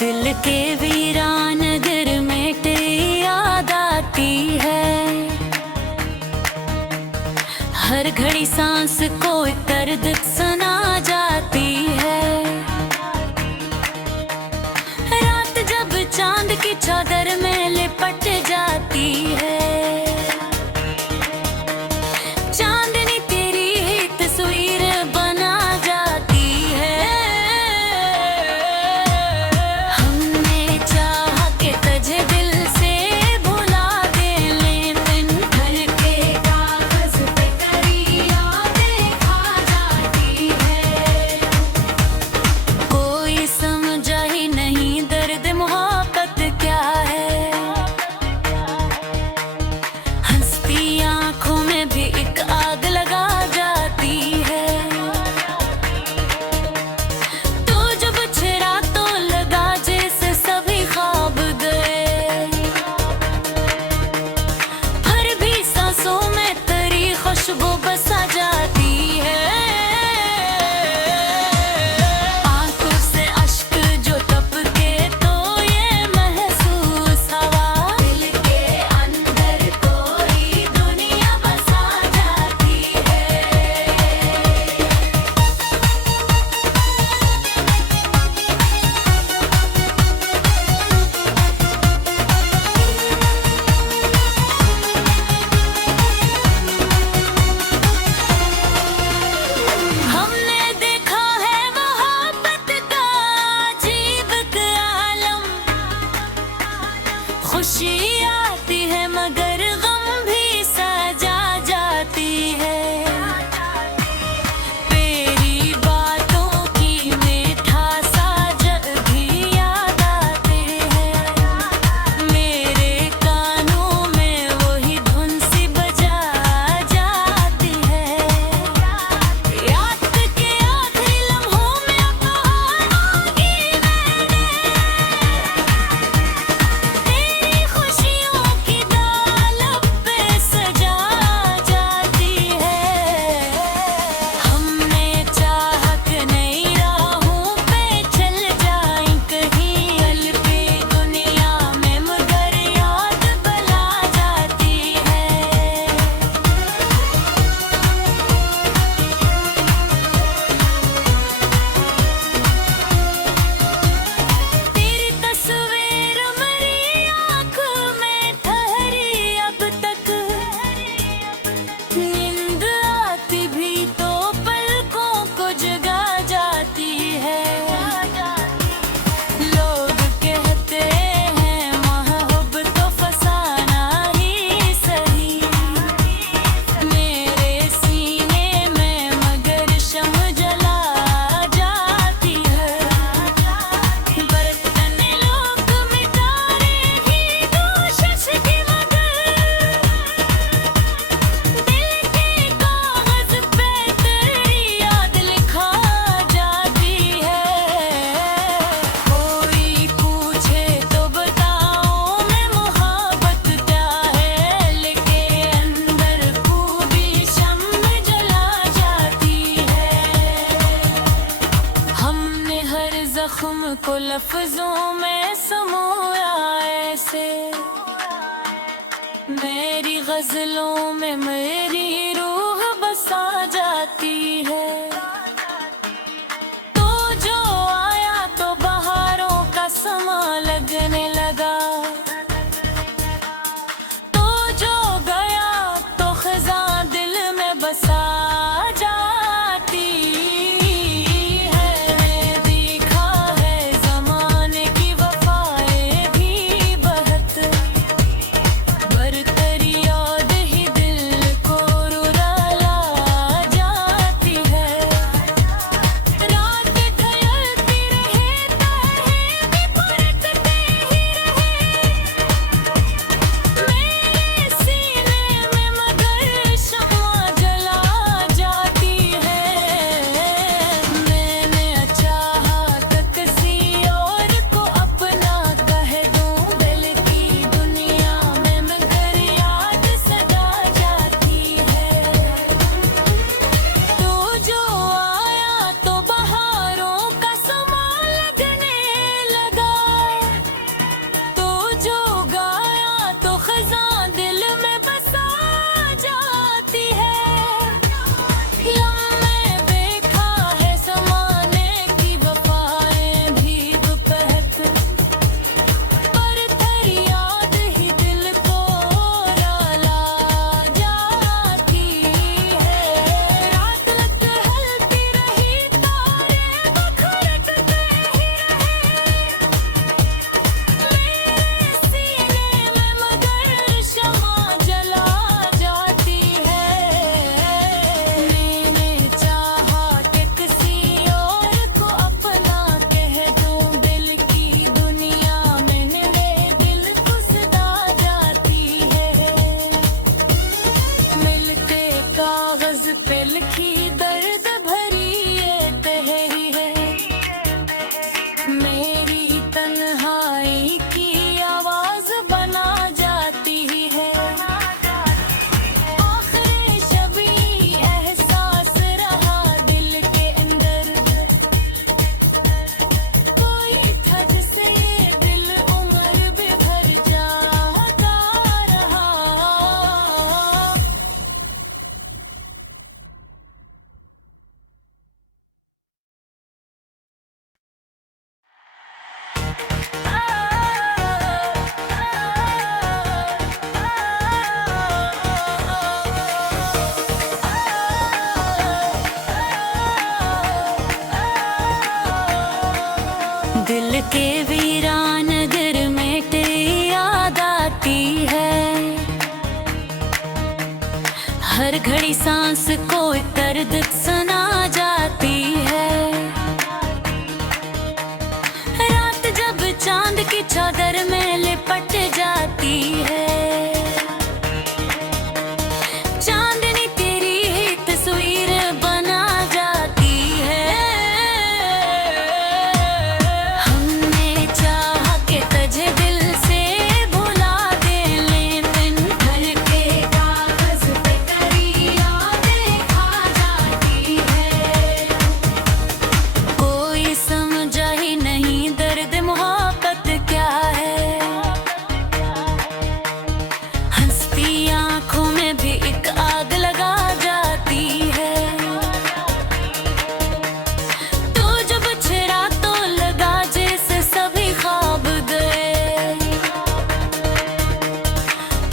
दिल के वीरान नगर में तेरी याद आती है। हर घड़ी सांस को दर्द सुना जाती है। रात जब चांद की चादर में लिपट जाती है, चांदनी तेरी ही तस्वीर बना जाती है। हमने चाहा कि तुझे दिल से भुला दे, लेकिन घर के कागज पे तेरी यादें खा जाती है। कोई समझा ही नहीं दर्द मोहब्बत क्या है। हंसती आंखों में भी एक आग लगा जाती है। तू जब छिड़ा तो लगा जैसे सभी ख्वाब गए, फिर भी सांसों में तेरी खुशबू बसा जाती है। आंखों से अश्क जो टपके तो ये महसूस हवा, दिल के अंदर कोई दुनिया बसा जाती है। हमने देखा है मोहब्बत का अजीब आलम। खुशी आती है मगर गम भी सजा जाती है। तेरी बातों की मीठा जब भी याद आते हैं, मेरे कानों में वही धुन सी बजा जाती है। रात के आखिरी लम्हों में अपहार मांगी मैंने, तेरी खुशियों की दालत पे सजा जाती है। हमने चाहा कि नई राहों पे चल जाएं कहीं अलग दुनिया में, मगर याद बला जाती है। तेरी तस्वीर मेरी आँख में ठहरी अब तक, नींद आती भी तो पलकों को जगा जाती है। लोग कहते हैं मोहब्बत तो फसाना ही सही, मेरे सीने में मगर शम्म जला जाती है। बर्तन लोग मिटाने की कोशिश की मगर दिल के कागज पे तेरी याद लिखा जाती है। कोई पूछे तो बताओ मैं मोहब्बत क्या है, लेके अंदर खूबी शम्म जला जाती है। हमने हर जख्म को लफ्जों में समोया ऐसे, मेरी गजलों में मेरी रूह बसा जाती है। तो जो आया तो बहारों का समा लगने लगा, तो जो गया तो खिज़ां दिल में बसा जाती है। देखा है ज़माने की वफ़ाएं भी बहुत, बरतरी याद ही दिल को रुला जाती है। मेरी तन्हाई की आवाज बना जाती है। आखिरी शबी एहसास रहा दिल के अंदर, कोई था जिसे ये दिल उम्र भी भर जाता रहा। दिल के वीरान नगर में तेरी याद आती है। हर घड़ी सांस को दर्द सुना जाती है। रात जब चांद की चादर में लिपट जाती है, चांदनी तेरी ही तस्वीर बना जाती है। हमने चाहा कि तुझे दिल से भुला दे, लेकिन घर के कागज पे तेरी यादें खा जाती है। कोई समझा ही नहीं दर्द मोहब्बत क्या है। हंसती आंखों में भी एक आग लगा जाती है। तू जब छिड़ा तो लगा जैसे सभी ख्वाब गए,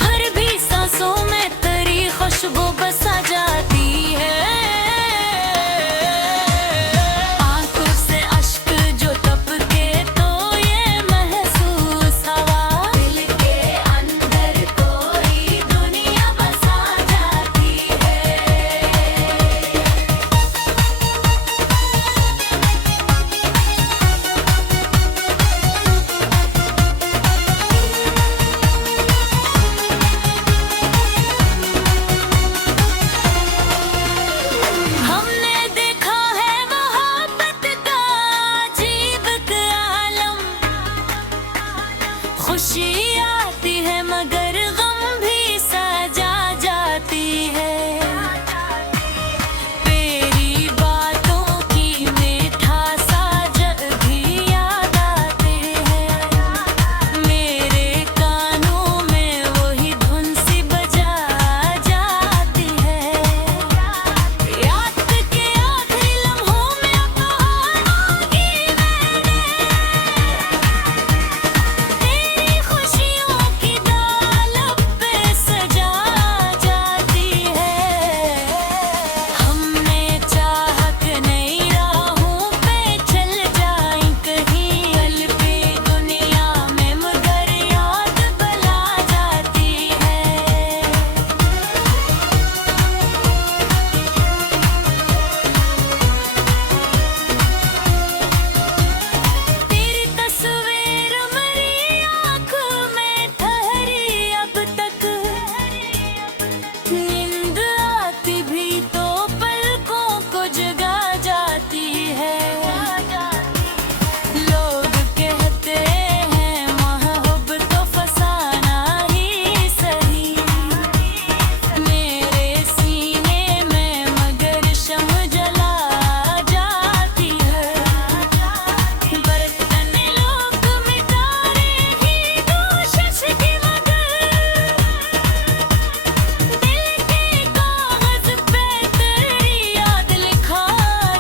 फिर भी सांसों में तेरी खुशबू बसा जाती है। आंखों से अश्क जो टपके तो ये महसूस हवा, दिल के अंदर कोई दुनिया बसा जाती है। हमने देखा है मोहब्बत का अजीब आलम। खुशी आती है मगर गम भी सजा जाती है। तेरी बातों की मीठा जग भी याद आते हैं। मेरे कानों में वही धुन सी बजा जाती है। याद के आखिरी लम्हों में अपहार मांगी मैंने, तेरी खुशियों की दालत पे सजा जाती है। हमने चाहा कि नई राहों पे चल जाएं कहीं, पल पे दुनिया में मगर याद बला जाती है। तेरी तस्वीर मेरी आँख में ठहरी अब तक, नींद आती भी तो पलकों को जगा जाती है। लोग कहते हैं मोहब्बत तो फसाना ही सही, मेरे सीने में मगर शम्म जला जाती है। बर्तन लोग मिटा रही कोशिश की मगर दिल के कागज पे तेरी याद लिखा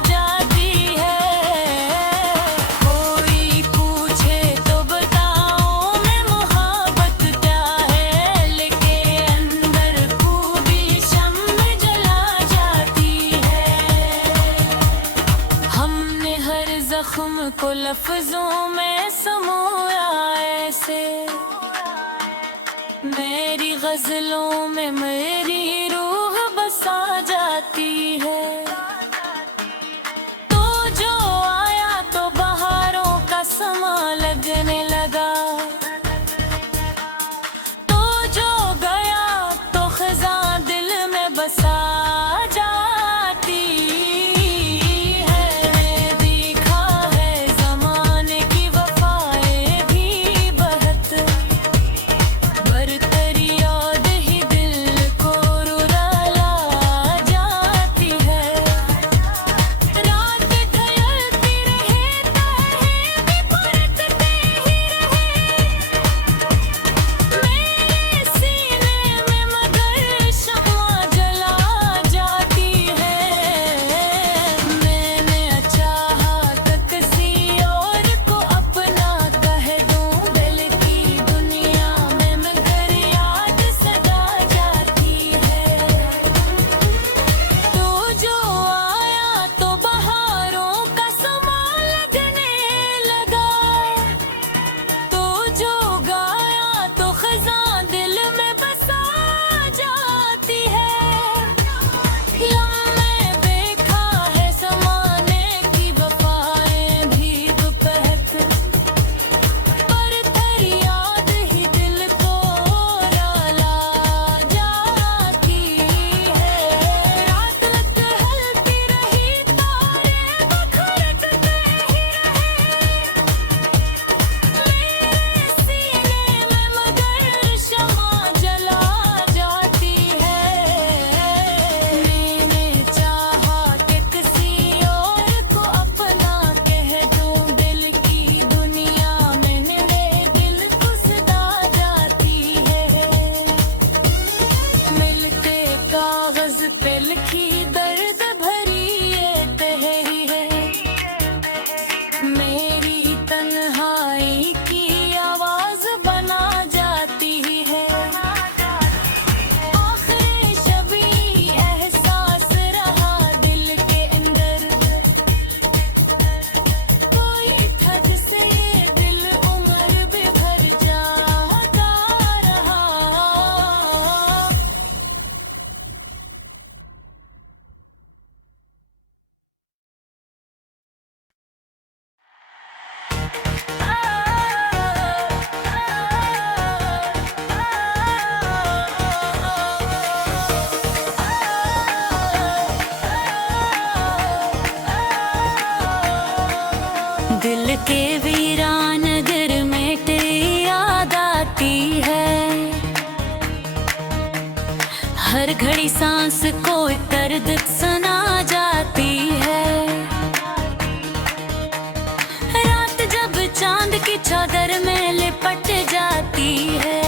जाती है। कोई पूछे तो बताओ मैं मोहब्बत क्या है, लेके अंदर खूबी शम्म जला जाती है। हमने हर जख्म को लफ्जों में समोया ऐसे, मेरी गजलों में मेरी रूह बसा जाती है। तो जो आया तो बहारों का समा लगने लगा, तो जो गया तो खिज़ां दिल में बसा जाती है। देखा है ज़माने तन्हाई की आवाज बना जाती है। आखिर शबी एहसास रहा दिल के अंदर, कोई था जिसे ये दिल उम्र भी भर जाता रहा। दिल के वीरान घर में तेरी याद आती है। हर घड़ी सांस को एक दर्द सुना जाती है। रात जब चांद की चादर में लिपट जाती है,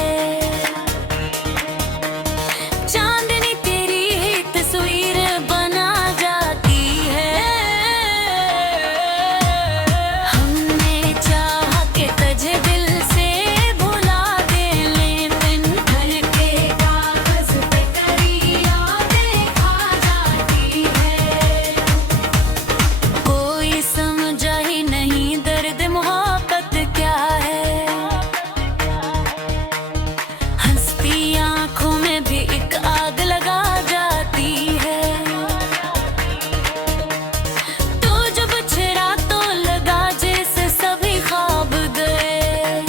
चांदनी तेरी ही तस्वीर बना जाती है। हमने चाहा कि तुझे दिल से भुला दे, लेकिन घर के कागज पे तेरी यादें खा जाती है। कोई समझा ही नहीं दर्द मोहब्बत क्या है। हंसती आंखों में भी एक आग लगा जाती है। तू जब छिड़ा तो लगा जैसे सभी ख्वाब गए।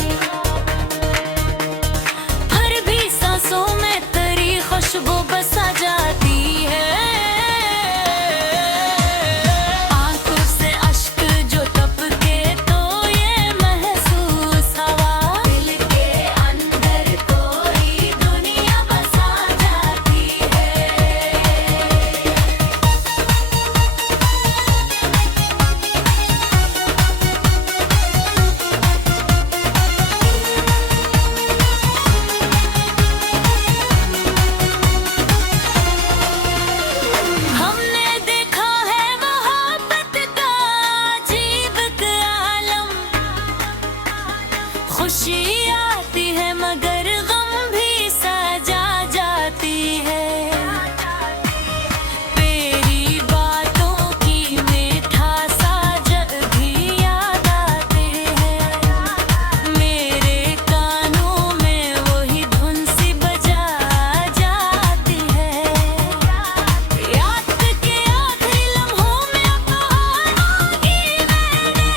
हर भी सांसों में तेरी खुशबू बसा जाती है। आंखों से अश्क जो टपके तो ये महसूस हवा, दिल के अंदर कोई दुनिया बसा जाती है। हमने देखा है मोहब्बत का अजीब आलम। खुशी आती है मगर गम भी सजा जाती है। तेरी बातों की मीठासा जब भी याद आते हैं। मेरे कानों में वही धुन सी बजा जाती है। याद के आखिरी लम्हों में अपहार मांगी मैंने।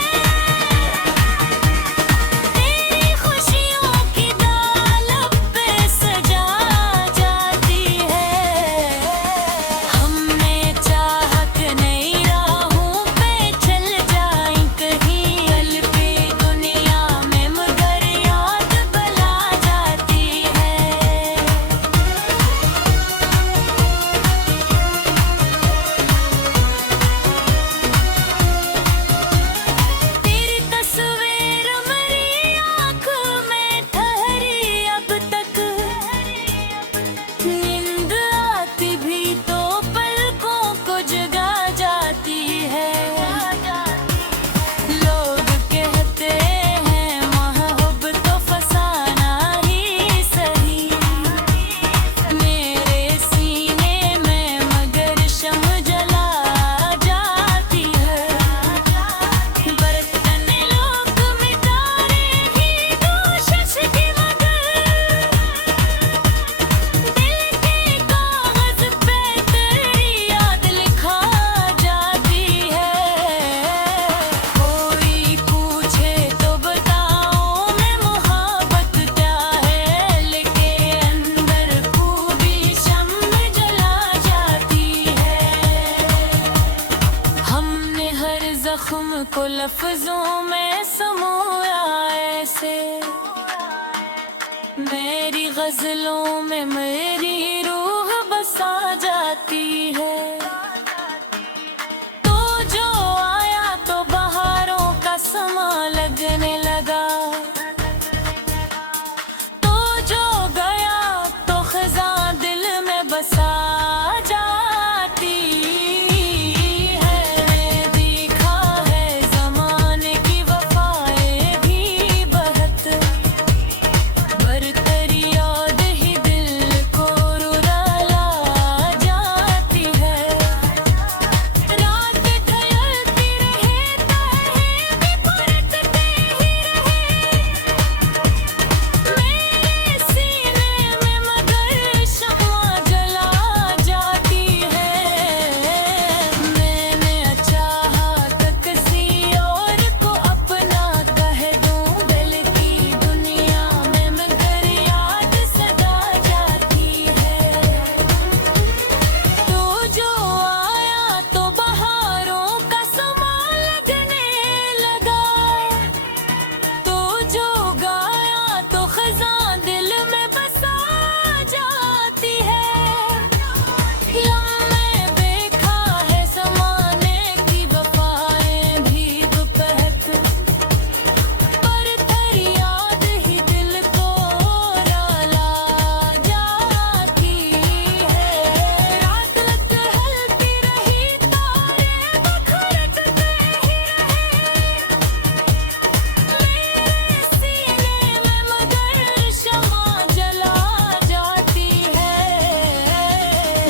तेरी खुशियों की दालत पे सजा जाती है। हमने चाहा कि नई राहों पे चल जाएं कहीं, अलबी दुनिया में मगर याद बला जाती है। तेरी तस्वीर मेरी आँख में ठहरी अब तक। नींद आती भी तो पलकों को जगा जाती है। लोग कहते हैं मोहब्बत तो फसाना ही सही। मेरे सीने में मगर शम्म जला जाती है। बर्तन लोग मिटारे ही कोशिश की मगर दिल के कागज पे तेरी याद लिखा जाती है। कोई पूछे तो बताओ मैं मोहब्बत क्या है, लेके अंदर खूबी शम्म जला जाती है। हमने हर जख्म को लफ्जों में समोया ऐसे। मेरी गजलों में मेरी रूह बसा जाती है। तो जो आया तो बहारों का समा लगने लगा। तो जो गया तो खज़ां दिल में बसा जाती है। देखा है ज़माने की वफ़ाएं भी जो गाया तो खजां दिल में बसा जाती है। लम्हे देखा है समाने की वफाएं भी दुपहक, पर तेरी याद ही दिल को रुला जाती है। रात रात हलती रही तारे बखरते ही रहे मेरे सीने में, मगर शमा जला जाती है।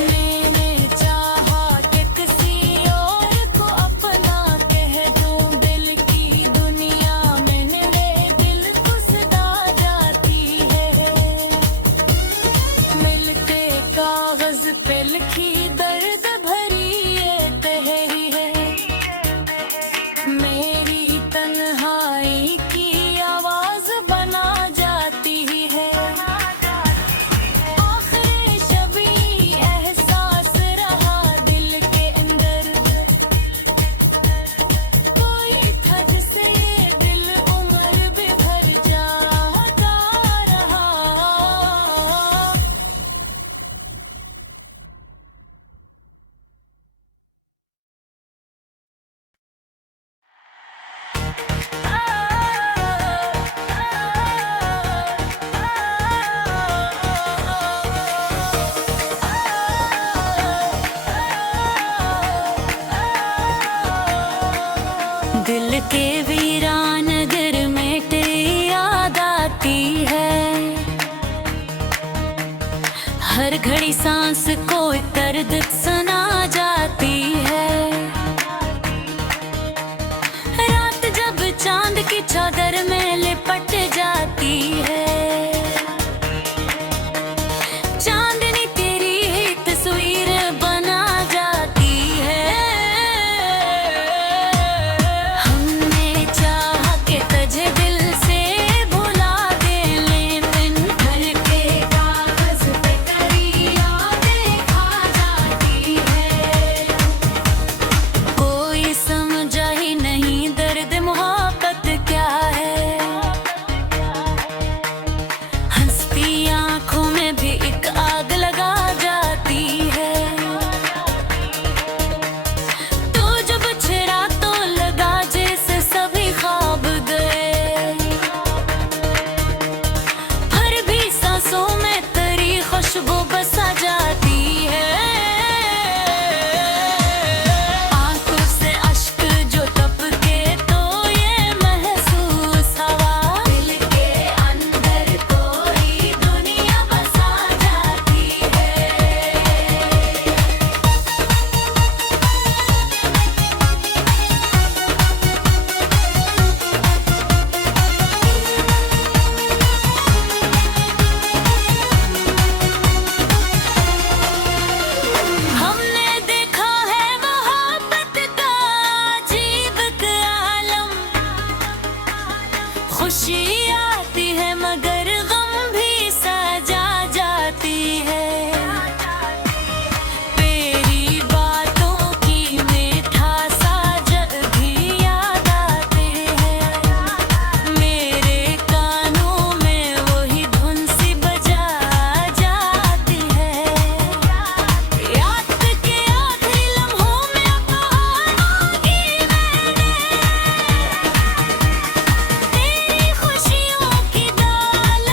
मैंने चाहा कि किसी और को अपना कह दूं, दिल की दुनिया में मेरे दिल को सदा जाती है। मिलते कागज पे लिखी दर्द भरी ये तहरी है, मेरी तन्हाई की आवाज बना जाती है। आखिरी शबी एहसास रहा दिल के अंदर, कोई था जिसे ये दिल उम्र भी भर जाता रहा। दिल के वीरान घर में तेरी याद आती है, हर घड़ी सांस को एक दर्द सुना जाती है। रात जब चांद की चादर में लिपट जाती है, चांदनी तेरी ही तस्वीर बना जाती है। हमने चाहा कि तुझे दिल से भुला दे, लेकिन घर के कागज पे तेरी यादें खा जाती है। कोई समझा ही नहीं दर्द मोहब्बत क्या है, हंसती आंखों में भी एक आग लगा जाती है। तू जब छिड़ा तो लगा जैसे सभी ख्वाब गए, हर भी सांसों में तेरी खुशबू बसा जाती है। आंखों से अश्क जो टपके तो ये महसूस हवा, दिल के अंदर कोई दुनिया बसा जाती है। हमने देखा है मोहब्बत का अजीब का आलम, खुशी आती है मगर गम भी सजा जाती है। तेरी बातों की मीठासा जब भी याद आते हैं, मेरे कानों में वही धुन सी बजा जाती है। याद के आखिरी लम्हों में अपहारों की मैंने, तेरी खुशियों की दाल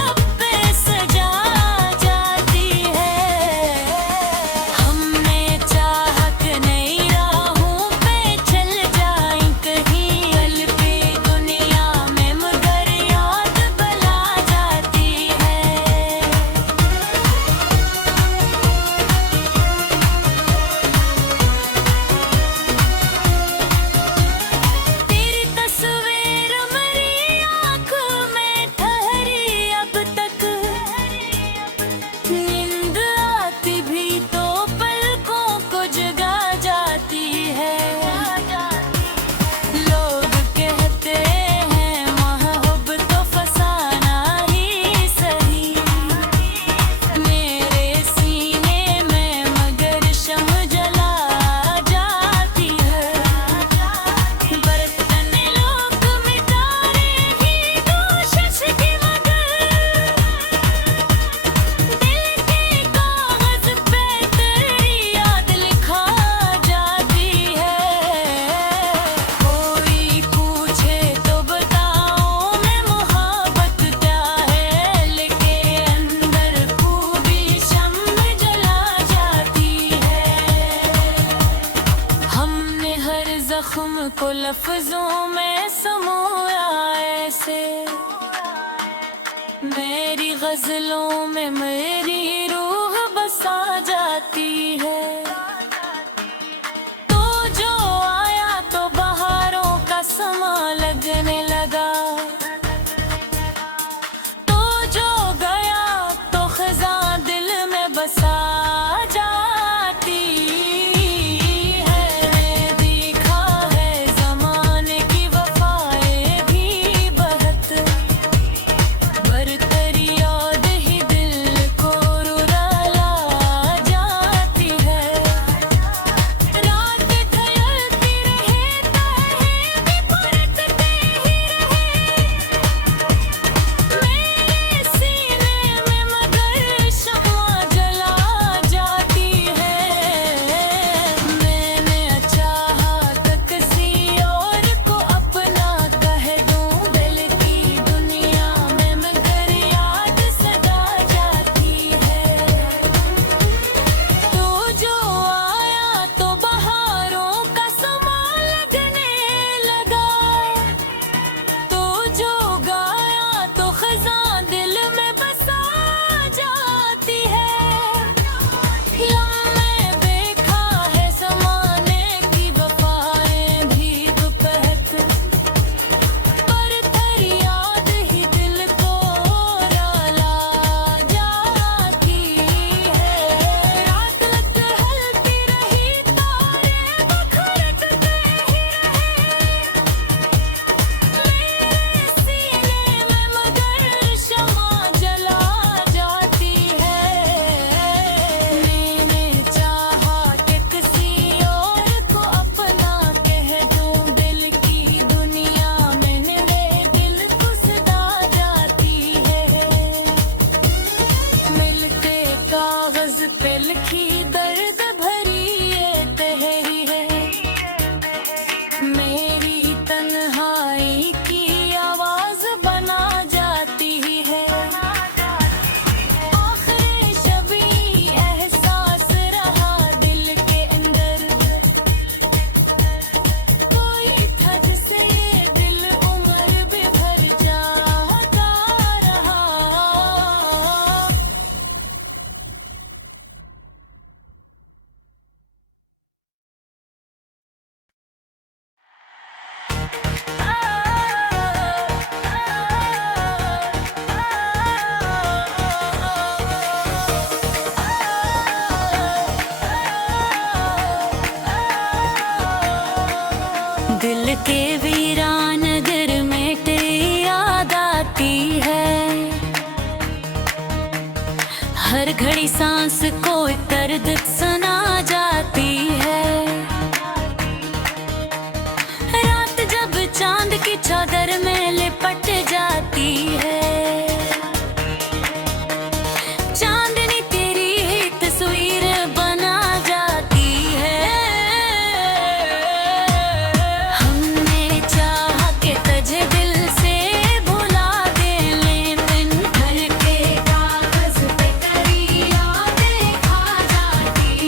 लफ्जों में समोया ऐसे, मेरी गजलों में मेरी रूह बसा जाती है। तो जो आया तो बहारों का समा लगने लगा, तो जो गया तो खज़ां दिल में बसा जाती है। देखा है ज़माने की वफ़ाएं भी बहुत, बरतरी याद ही दिल को रुला जाती है। रात ढलती रहे तारे भी परतते ही रहे, मेरे सीने में मगर शम्मा जला जाती है। मैंने चाहा कि किसी और को अपना कह दूं, दिल की दुनिया में मगर याद सदा जाती है। तो जो आया तो बहारों का समा लगने लगा, तो जो गाया तो खज़ां दिल में बसा जाती है। लम्हे देखा है ज़माने की वफ़ाएं भी दुपहत, बरतर याद ही दिल को रुला जाती है। रात ढलती रही तारे बिखरते ही रहे, मेरे सीने में मगर शम्मा जला जाती है। मैंने चाहा कि किसी और को अपना कह दूं, दिल की दुनिया में मेरे दिल को सदा जाती है। मिलते कागज पे लिखी दर्द भरी ये तहरी है, मेरी तन्हाई की आवाज बना जाती है। आखिर शबी एहसास रहा दिल के अंदर, कोई था जिसे ये दिल उम्र भी भर जाता रहा। दिल के वीरान घर में तेरी याद आती है, हर घड़ी सांस को एक दर्द सुना जाती है। रात जब चांद की चादर में लिपट जाती है, चांदनी तेरी ही तस्वीर बना जाती है। हमने चाहा कि तुझे दिल से भुला दे, लेकिन घर के कागज पे तेरी यादें खा जाती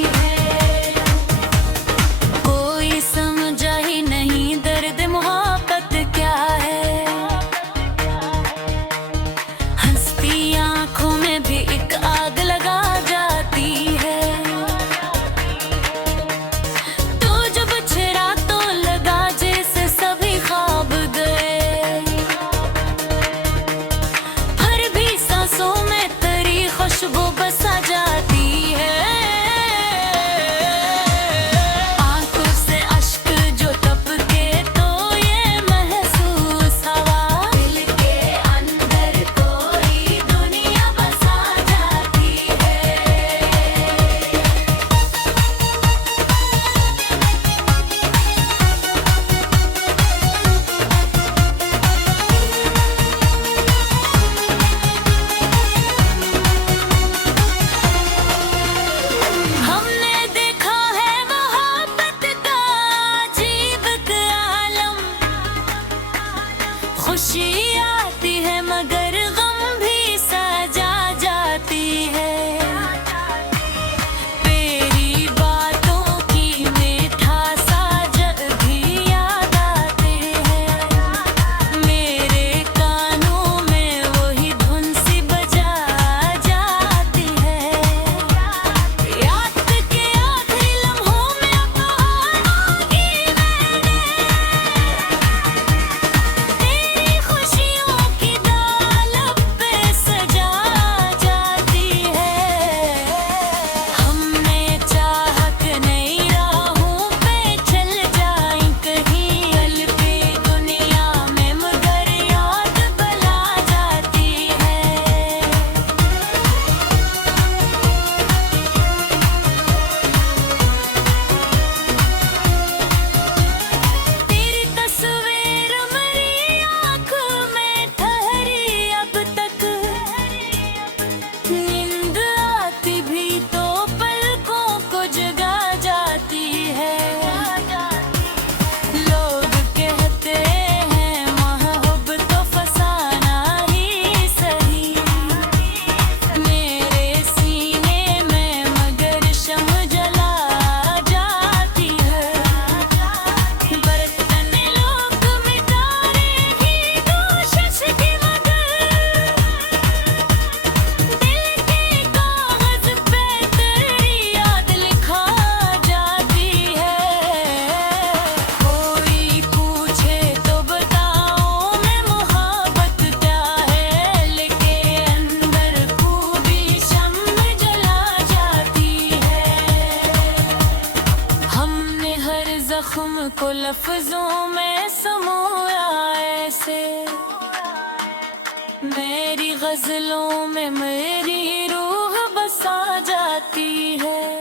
लफ्जों में समोया ऐसे, मेरी गजलों में मेरी रूह बसा जाती है।